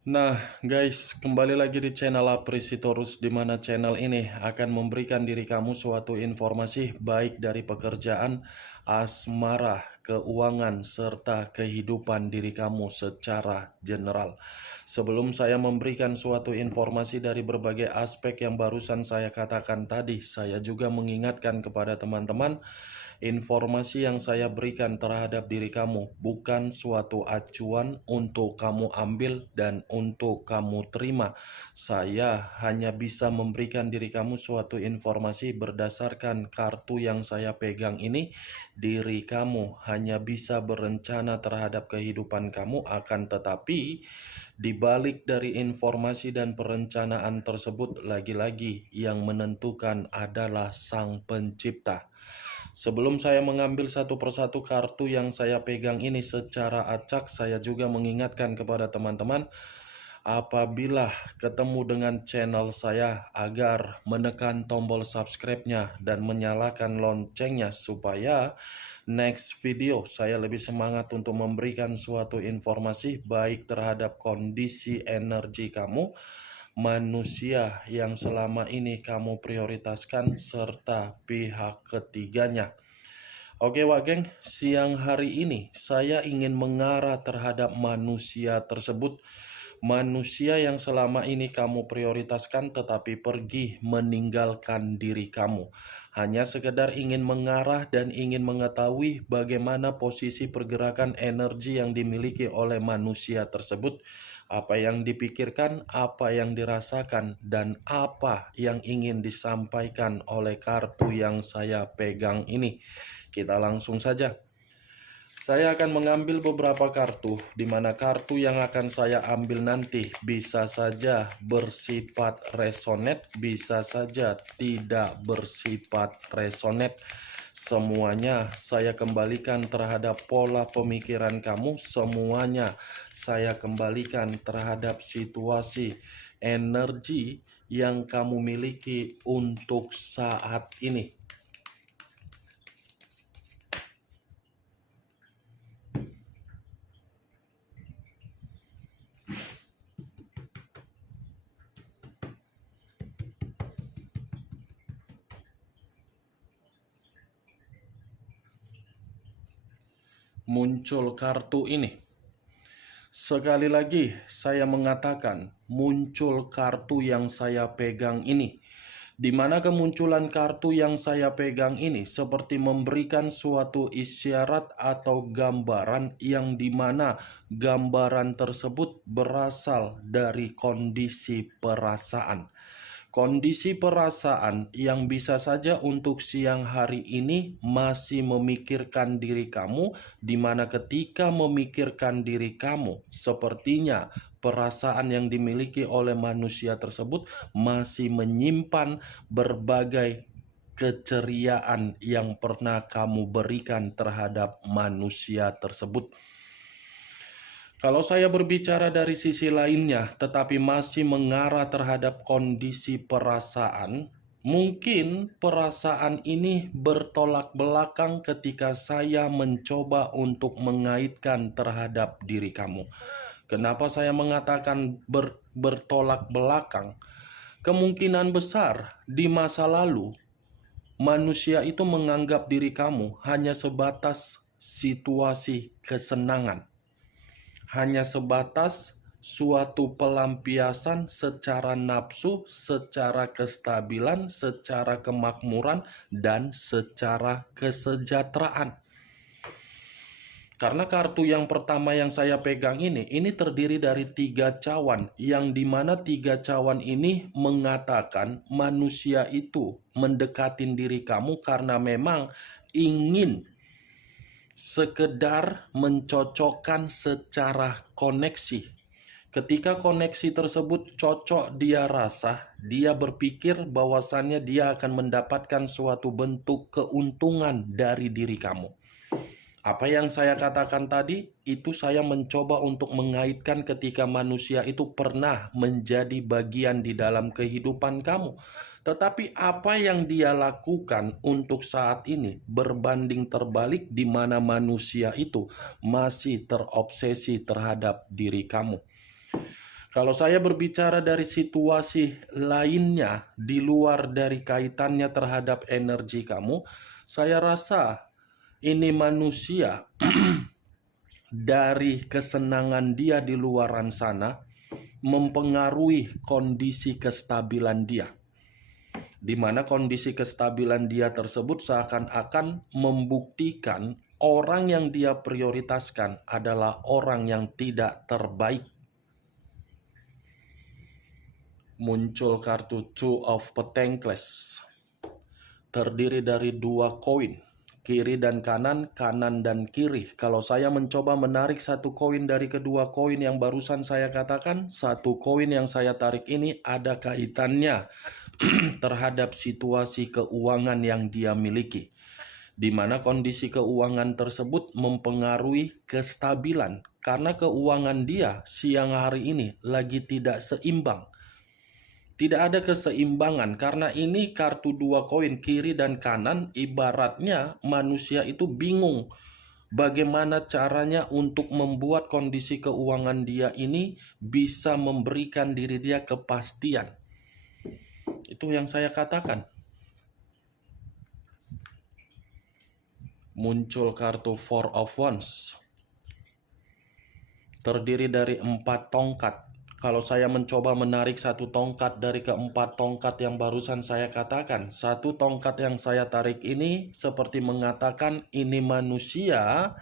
Nah, guys, kembali lagi di channel Aprisitorus, di mana channel ini akan memberikan diri kamu suatu informasi baik dari pekerjaan, asmara, keuangan, serta kehidupan diri kamu secara general. Sebelum saya memberikan suatu informasi dari berbagai aspek yang barusan saya katakan tadi, saya juga mengingatkan kepada teman-teman, informasi yang saya berikan terhadap diri kamu bukan suatu acuan untuk kamu ambil dan untuk kamu terima. Saya hanya bisa memberikan diri kamu suatu informasi berdasarkan kartu yang saya pegang ini. Diri kamu hanya bisa berencana terhadap kehidupan kamu, akan tetapi di balik dari informasi dan perencanaan tersebut, lagi-lagi yang menentukan adalah Sang Pencipta. Sebelum saya mengambil satu persatu kartu yang saya pegang ini secara acak, saya juga mengingatkan kepada teman-teman, apabila ketemu dengan channel saya, agar menekan tombol subscribe-nya dan menyalakan loncengnya supaya next video saya lebih semangat untuk memberikan suatu informasi baik terhadap kondisi energi kamu, manusia yang selama ini kamu prioritaskan, serta pihak ketiganya. Oke Wak Geng, siang hari ini saya ingin mengarah terhadap manusia tersebut. Manusia yang selama ini kamu prioritaskan tetapi pergi meninggalkan diri kamu. Hanya sekedar ingin mengarah dan ingin mengetahui bagaimana posisi pergerakan energi yang dimiliki oleh manusia tersebut. Apa yang dipikirkan, apa yang dirasakan, dan apa yang ingin disampaikan oleh kartu yang saya pegang ini. Kita langsung saja. Saya akan mengambil beberapa kartu, di mana kartu yang akan saya ambil nanti bisa saja bersifat resonate, bisa saja tidak bersifat resonate. Semuanya saya kembalikan terhadap pola pemikiran kamu, semuanya saya kembalikan terhadap situasi energi yang kamu miliki untuk saat ini. Muncul kartu ini. Sekali lagi saya mengatakan, muncul kartu yang saya pegang ini. Di mana kemunculan kartu yang saya pegang ini seperti memberikan suatu isyarat atau gambaran, yang dimana gambaran tersebut berasal dari kondisi perasaan. Kondisi perasaan yang bisa saja untuk siang hari ini masih memikirkan diri kamu, di mana ketika memikirkan diri kamu, sepertinya perasaan yang dimiliki oleh manusia tersebut masih menyimpan berbagai keceriaan yang pernah kamu berikan terhadap manusia tersebut. Kalau saya berbicara dari sisi lainnya, tetapi masih mengarah terhadap kondisi perasaan, mungkin perasaan ini bertolak belakang ketika saya mencoba untuk mengaitkan terhadap diri kamu. Kenapa saya mengatakan bertolak belakang? Kemungkinan besar di masa lalu, manusia itu menganggap diri kamu hanya sebatas situasi kesenangan, hanya sebatas suatu pelampiasan secara nafsu, secara kestabilan, secara kemakmuran, dan secara kesejahteraan. Karena kartu yang pertama yang saya pegang ini terdiri dari 3 cawan, yang dimana 3 cawan ini mengatakan manusia itu mendekatin diri kamu karena memang ingin sekedar mencocokkan secara koneksi. Ketika koneksi tersebut cocok, dia rasa, dia berpikir bahwasannya dia akan mendapatkan suatu bentuk keuntungan dari diri kamu. Apa yang saya katakan tadi, itu saya mencoba untuk mengaitkan ketika manusia itu pernah menjadi bagian di dalam kehidupan kamu. Tetapi apa yang dia lakukan untuk saat ini berbanding terbalik, di mana manusia itu masih terobsesi terhadap diri kamu. Kalau saya berbicara dari situasi lainnya di luar dari kaitannya terhadap energi kamu, saya rasa ini manusia dari kesenangan dia di luaran sana mempengaruhi kondisi kestabilan dia, di mana kondisi kestabilan dia tersebut seakan-akan membuktikan orang yang dia prioritaskan adalah orang yang tidak terbaik. Muncul kartu Two of Pentacles, terdiri dari 2 koin, kiri dan kanan, kanan dan kiri. Kalau saya mencoba menarik 1 koin dari kedua koin yang barusan saya katakan, 1 koin yang saya tarik ini ada kaitannya terhadap situasi keuangan yang dia miliki, di mana kondisi keuangan tersebut mempengaruhi kestabilan, karena keuangan dia siang hari ini lagi tidak seimbang. Tidak ada keseimbangan karena ini kartu 2 koin kiri dan kanan, ibaratnya manusia itu bingung bagaimana caranya untuk membuat kondisi keuangan dia ini bisa memberikan diri dia kepastian. Itu yang saya katakan. Muncul kartu Four of Wands, terdiri dari 4 tongkat. Kalau saya mencoba menarik 1 tongkat dari keempat tongkat yang barusan saya katakan, 1 tongkat yang saya tarik ini seperti mengatakan ini manusia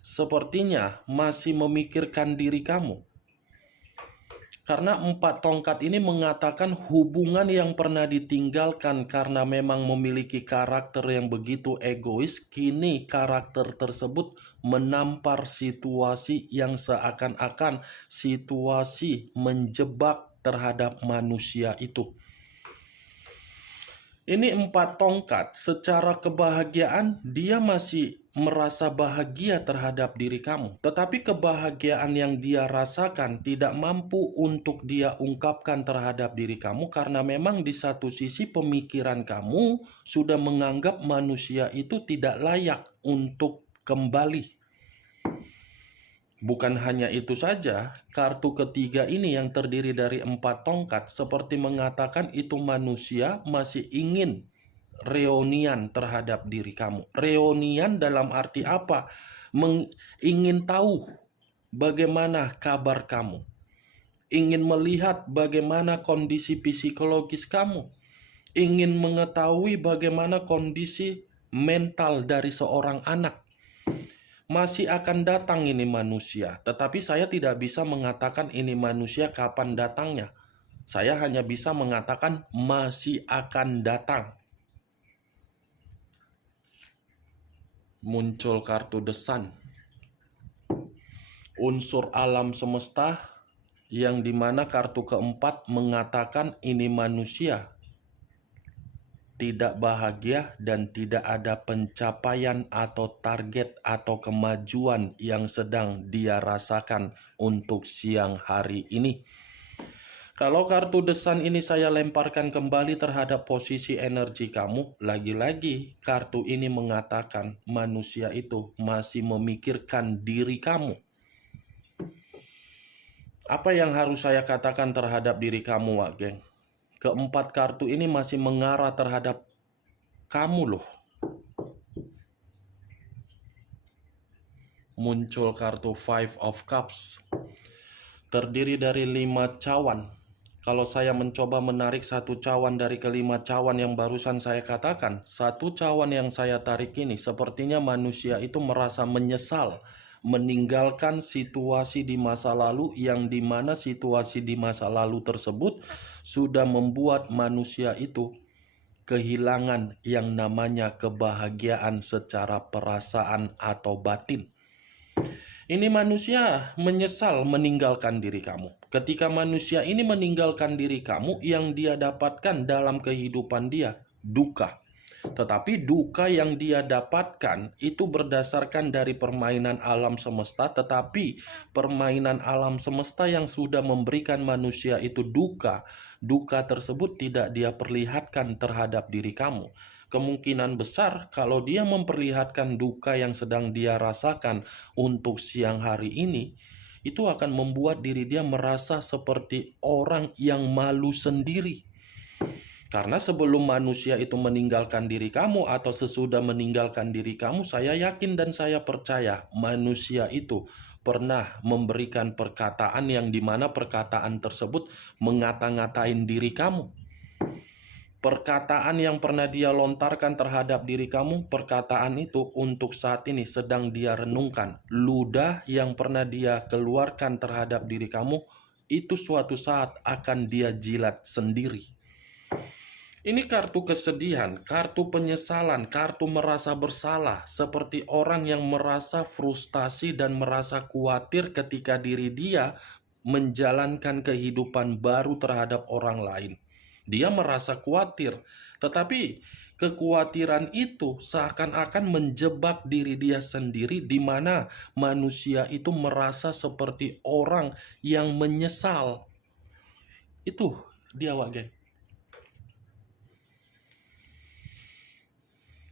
sepertinya masih memikirkan diri kamu. Karena 4 tongkat ini mengatakan hubungan yang pernah ditinggalkan karena memang memiliki karakter yang begitu egois, kini karakter tersebut menampar situasi yang seakan-akan situasi menjebak terhadap manusia itu. Ini 4 tongkat, secara kebahagiaan dia masih merasa bahagia terhadap diri kamu. Tetapi kebahagiaan yang dia rasakan tidak mampu untuk dia ungkapkan terhadap diri kamu karena memang di satu sisi pemikiran kamu sudah menganggap manusia itu tidak layak untuk kembali. Bukan hanya itu saja, kartu ketiga ini yang terdiri dari 4 tongkat seperti mengatakan itu manusia masih ingin reunian terhadap diri kamu. Reunian dalam arti apa? Ingin tahu bagaimana kabar kamu. Ingin melihat bagaimana kondisi psikologis kamu. Ingin mengetahui bagaimana kondisi mental dari seorang anak. Masih akan datang ini manusia, tetapi saya tidak bisa mengatakan ini manusia kapan datangnya. Saya hanya bisa mengatakan masih akan datang. Muncul kartu The Sun, unsur alam semesta, yang dimana kartu keempat mengatakan ini manusia tidak bahagia dan tidak ada pencapaian atau target atau kemajuan yang sedang dia rasakan untuk siang hari ini. Kalau kartu The Sun ini saya lemparkan kembali terhadap posisi energi kamu, lagi-lagi kartu ini mengatakan manusia itu masih memikirkan diri kamu. Apa yang harus saya katakan terhadap diri kamu, Wak Geng? Keempat kartu ini masih mengarah terhadap kamu loh. Muncul kartu Five of Cups, terdiri dari 5 cawan. Kalau saya mencoba menarik 1 cawan dari kelima cawan yang barusan saya katakan, 1 cawan yang saya tarik ini sepertinya manusia itu merasa menyesal meninggalkan situasi di masa lalu, yang dimana situasi di masa lalu tersebut sudah membuat manusia itu kehilangan yang namanya kebahagiaan secara perasaan atau batin. Ini manusia menyesal meninggalkan diri kamu. Ketika manusia ini meninggalkan diri kamu, yang dia dapatkan dalam kehidupan dia duka. Tetapi duka yang dia dapatkan itu berdasarkan dari permainan alam semesta, tetapi permainan alam semesta yang sudah memberikan manusia itu duka, duka tersebut tidak dia perlihatkan terhadap diri kamu. Kemungkinan besar kalau dia memperlihatkan duka yang sedang dia rasakan untuk siang hari ini, itu akan membuat diri dia merasa seperti orang yang malu sendiri. Karena sebelum manusia itu meninggalkan diri kamu atau sesudah meninggalkan diri kamu, saya yakin dan saya percaya manusia itu pernah memberikan perkataan yang dimana perkataan tersebut mengata-ngatain diri kamu. Perkataan yang pernah dia lontarkan terhadap diri kamu, perkataan itu untuk saat ini sedang dia renungkan. Ludah yang pernah dia keluarkan terhadap diri kamu, itu suatu saat akan dia jilat sendiri. Ini kartu kesedihan, kartu penyesalan, kartu merasa bersalah, seperti orang yang merasa frustasi dan merasa khawatir ketika diri dia menjalankan kehidupan baru terhadap orang lain. Dia merasa khawatir, tetapi kekhawatiran itu seakan-akan menjebak diri dia sendiri, di mana manusia itu merasa seperti orang yang menyesal. Itu dia, Wak Geng.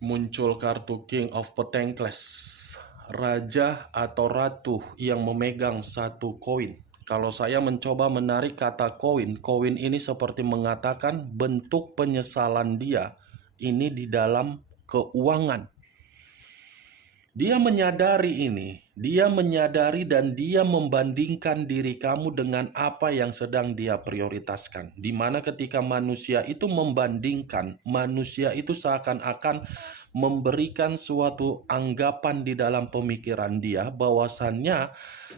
Muncul kartu King of Pentacles, raja atau ratu yang memegang satu koin. Kalau saya mencoba menarik kata koin, koin ini seperti mengatakan bentuk penyesalan dia ini di dalam keuangan. Dia menyadari ini, dia menyadari dan dia membandingkan diri kamu dengan apa yang sedang dia prioritaskan. Di mana ketika manusia itu membandingkan, manusia itu seakan-akan memberikan suatu anggapan di dalam pemikiran dia bahwasannya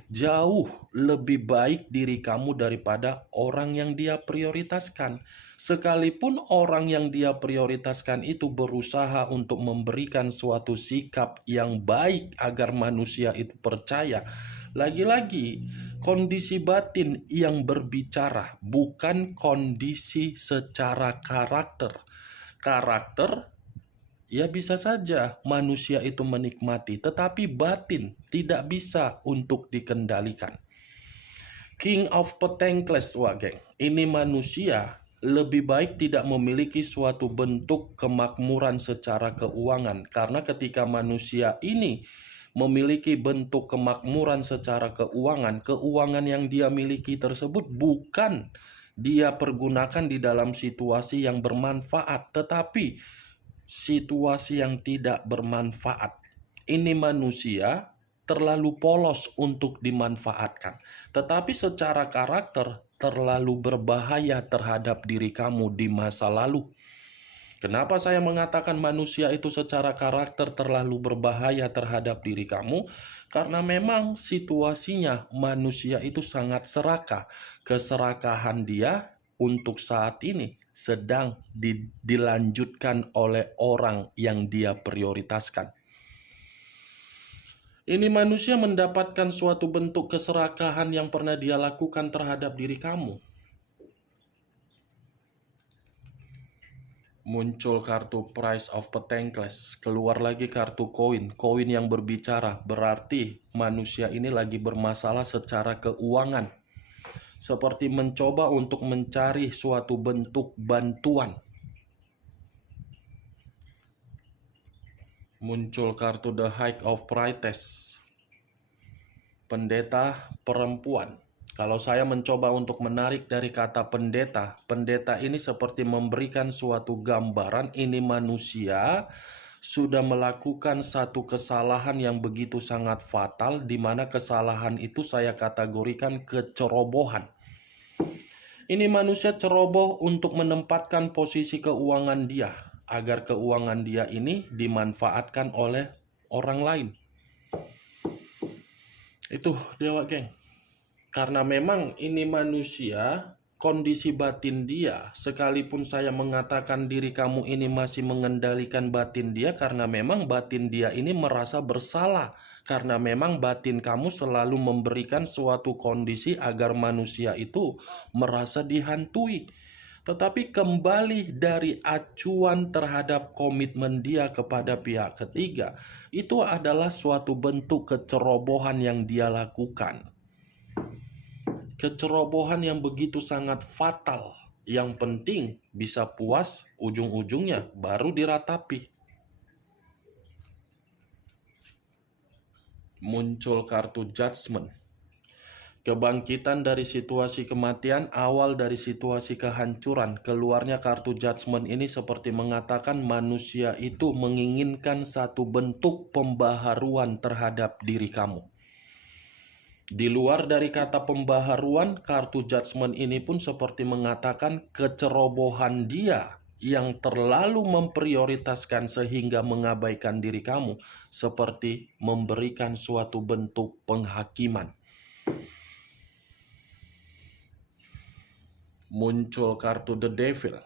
jauh lebih baik diri kamu daripada orang yang dia prioritaskan. Sekalipun orang yang dia prioritaskan itu berusaha untuk memberikan suatu sikap yang baik agar manusia itu percaya, lagi-lagi kondisi batin yang berbicara, bukan kondisi secara karakter. Karakter, ya bisa saja manusia itu menikmati, tetapi batin tidak bisa untuk dikendalikan. King of Pentacles, Wak Geng. Ini manusia lebih baik tidak memiliki suatu bentuk kemakmuran secara keuangan. Karena ketika manusia ini memiliki bentuk kemakmuran secara keuangan, keuangan yang dia miliki tersebut bukan dia pergunakan di dalam situasi yang bermanfaat, tetapi situasi yang tidak bermanfaat. Ini manusia terlalu polos untuk dimanfaatkan, tetapi secara karakter terlalu berbahaya terhadap diri kamu di masa lalu. Kenapa saya mengatakan manusia itu secara karakter terlalu berbahaya terhadap diri kamu? Karena memang situasinya manusia itu sangat serakah. Keserakahan dia untuk saat ini sedang dilanjutkan oleh orang yang dia prioritaskan. Ini manusia mendapatkan suatu bentuk keserakahan yang pernah dia lakukan terhadap diri kamu. Muncul kartu Price of Pentacles, keluar lagi kartu koin, koin yang berbicara, berarti manusia ini lagi bermasalah secara keuangan, seperti mencoba untuk mencari suatu bentuk bantuan. Muncul kartu The High of Priestess, pendeta perempuan. Kalau saya mencoba untuk menarik dari kata pendeta, pendeta ini seperti memberikan suatu gambaran ini manusia sudah melakukan satu kesalahan yang begitu sangat fatal, di mana kesalahan itu saya kategorikan kecerobohan. Ini manusia ceroboh untuk menempatkan posisi keuangan dia, agar keuangan dia ini dimanfaatkan oleh orang lain. Itu Dewa Geng. Karena memang ini manusia, kondisi batin dia, sekalipun saya mengatakan diri kamu ini masih mengendalikan batin dia, karena memang batin dia ini merasa bersalah. Karena memang batin kamu selalu memberikan suatu kondisi agar manusia itu merasa dihantui. Tetapi kembali dari acuan terhadap komitmen dia kepada pihak ketiga, itu adalah suatu bentuk kecerobohan yang dia lakukan. Kecerobohan yang begitu sangat fatal. Yang penting bisa puas, ujung-ujungnya baru diratapi. Muncul kartu Judgment. Kebangkitan dari situasi kematian, awal dari situasi kehancuran. Keluarnya kartu judgment ini seperti mengatakan manusia itu menginginkan satu bentuk pembaharuan terhadap diri kamu. Di luar dari kata pembaharuan, kartu judgment ini pun seperti mengatakan kecerobohan dia yang terlalu memprioritaskan sehingga mengabaikan diri kamu, seperti memberikan suatu bentuk penghakiman. Muncul kartu The Devil.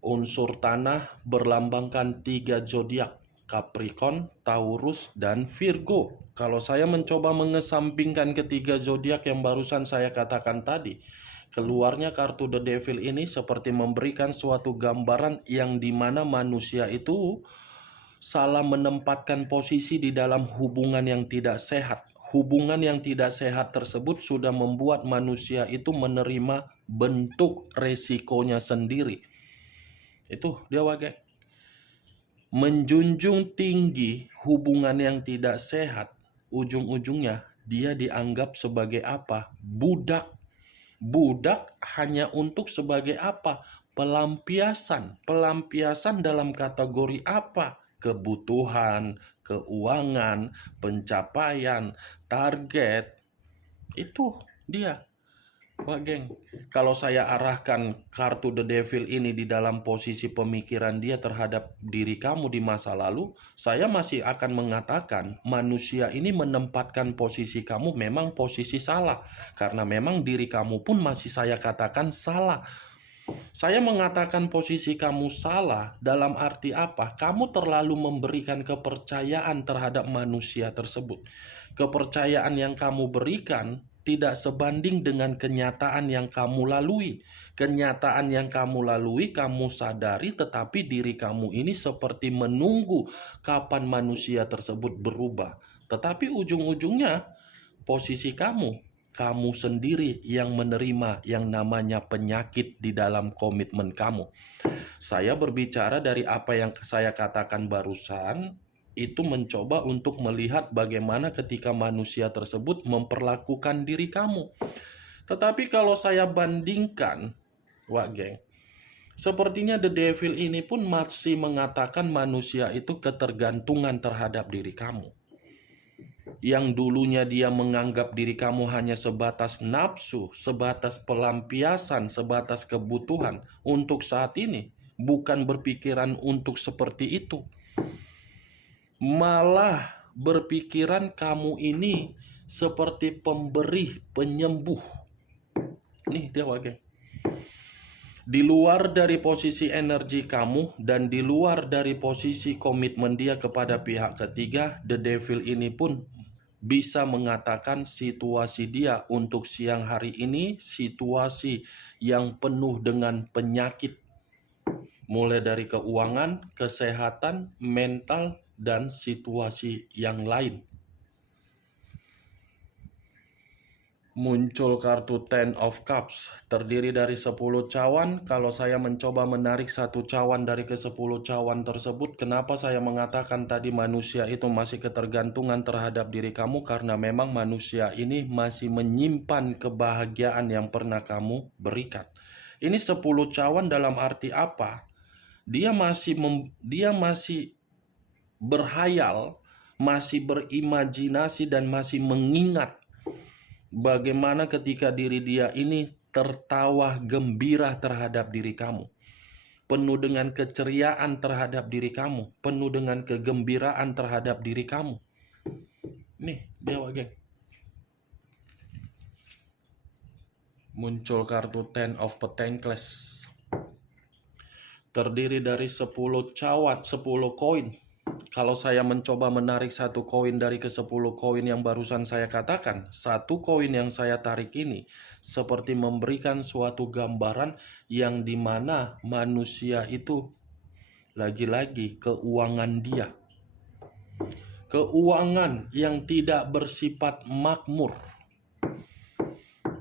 Unsur tanah berlambangkan 3 zodiak, Capricorn, Taurus, dan Virgo. Kalau saya mencoba mengesampingkan ketiga zodiak yang barusan saya katakan tadi, keluarnya kartu The Devil ini seperti memberikan suatu gambaran yang dimana manusia itu salah menempatkan posisi di dalam hubungan yang tidak sehat. Hubungan yang tidak sehat tersebut sudah membuat manusia itu menerima bentuk resikonya sendiri. Itu dia wagai. Menjunjung tinggi hubungan yang tidak sehat, ujung-ujungnya dia dianggap sebagai apa? Budak. Budak hanya untuk sebagai apa? Pelampiasan. Pelampiasan dalam kategori apa? Kebutuhan, keuangan, pencapaian, target. Itu dia. Wah geng, kalau saya arahkan kartu The Devil ini di dalam posisi pemikiran dia terhadap diri kamu di masa lalu, saya masih akan mengatakan manusia ini menempatkan posisi kamu memang posisi salah. Karena memang diri kamu pun masih saya katakan salah. Saya mengatakan posisi kamu salah dalam arti apa? Kamu terlalu memberikan kepercayaan terhadap manusia tersebut. Kepercayaan yang kamu berikan tidak sebanding dengan kenyataan yang kamu lalui. Kenyataan yang kamu lalui, kamu sadari, tetapi diri kamu ini seperti menunggu kapan manusia tersebut berubah. Tetapi ujung-ujungnya, posisi kamu sendiri yang menerima yang namanya penyakit di dalam komitmen kamu. Saya berbicara dari apa yang saya katakan barusan, itu mencoba untuk melihat bagaimana ketika manusia tersebut memperlakukan diri kamu. Tetapi kalau saya bandingkan, wah geng, sepertinya The Devil ini pun masih mengatakan manusia itu ketergantungan terhadap diri kamu. Yang dulunya dia menganggap diri kamu hanya sebatas nafsu, sebatas pelampiasan, sebatas kebutuhan, untuk saat ini bukan berpikiran untuk seperti itu. Malah berpikiran kamu ini seperti pemberi penyembuh. Nih dia wagen. Di luar dari posisi energi kamu dan di luar dari posisi komitmen dia kepada pihak ketiga, The Devil ini pun bisa mengatakan situasi dia untuk siang hari ini situasi yang penuh dengan penyakit. Mulai dari keuangan, kesehatan, mental, dan situasi yang lain. Muncul kartu Ten of Cups, terdiri dari 10 cawan. Kalau saya mencoba menarik satu cawan dari ke-10 cawan tersebut, kenapa saya mengatakan tadi manusia itu masih ketergantungan terhadap diri kamu? Karena memang manusia ini masih menyimpan kebahagiaan yang pernah kamu berikan. Ini 10 cawan dalam arti apa? Dia masih berhayal, masih berimajinasi, dan masih mengingat bagaimana ketika diri dia ini tertawa gembira terhadap diri kamu, penuh dengan keceriaan terhadap diri kamu, penuh dengan kegembiraan terhadap diri kamu. Nih dia geng. Muncul kartu Ten of Pentacles, terdiri dari 10 cawan, 10 koin. Kalau saya mencoba menarik satu koin dari ke-10 koin yang barusan saya katakan, satu koin yang saya tarik ini seperti memberikan suatu gambaran yang dimana manusia itu lagi-lagi keuangan dia. Keuangan yang tidak bersifat makmur.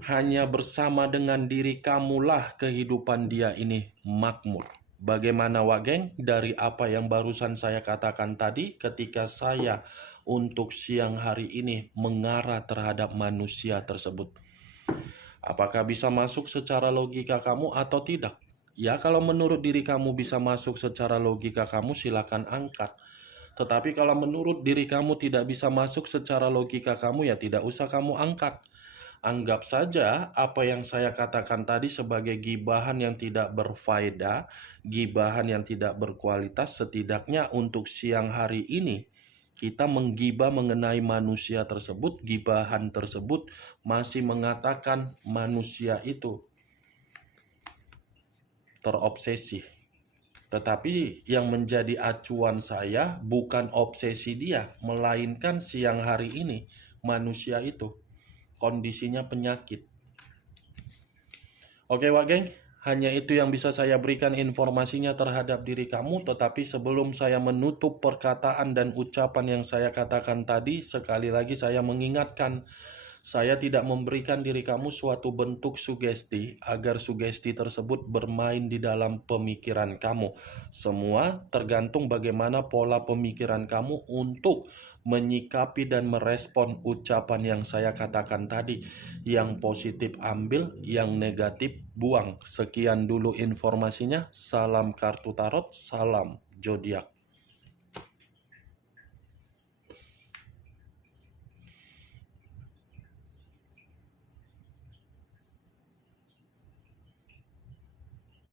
Hanya bersama dengan diri kamulah kehidupan dia ini makmur. Bagaimana Wak Geng dari apa yang barusan saya katakan tadi ketika saya untuk siang hari ini mengarah terhadap manusia tersebut? Apakah bisa masuk secara logika kamu atau tidak? Ya, kalau menurut diri kamu bisa masuk secara logika kamu, silakan angkat. Tetapi kalau menurut diri kamu tidak bisa masuk secara logika kamu, ya tidak usah kamu angkat. Anggap saja apa yang saya katakan tadi sebagai gibahan yang tidak berfaedah, gibahan yang tidak berkualitas. Setidaknya untuk siang hari ini kita menggibah mengenai manusia tersebut, gibahan tersebut masih mengatakan manusia itu terobsesi. Tetapi yang menjadi acuan saya bukan obsesi dia, melainkan siang hari ini manusia itu kondisinya penyakit. Oke Wak Geng, hanya itu yang bisa saya berikan informasinya terhadap diri kamu. Tetapi sebelum saya menutup perkataan dan ucapan yang saya katakan tadi, sekali lagi saya mengingatkan, saya tidak memberikan diri kamu suatu bentuk sugesti agar sugesti tersebut bermain di dalam pemikiran kamu. Semua tergantung bagaimana pola pemikiran kamu untuk menyikapi dan merespon ucapan yang saya katakan tadi. Yang positif ambil, yang negatif buang. Sekian dulu informasinya. Salam kartu tarot, salam zodiak.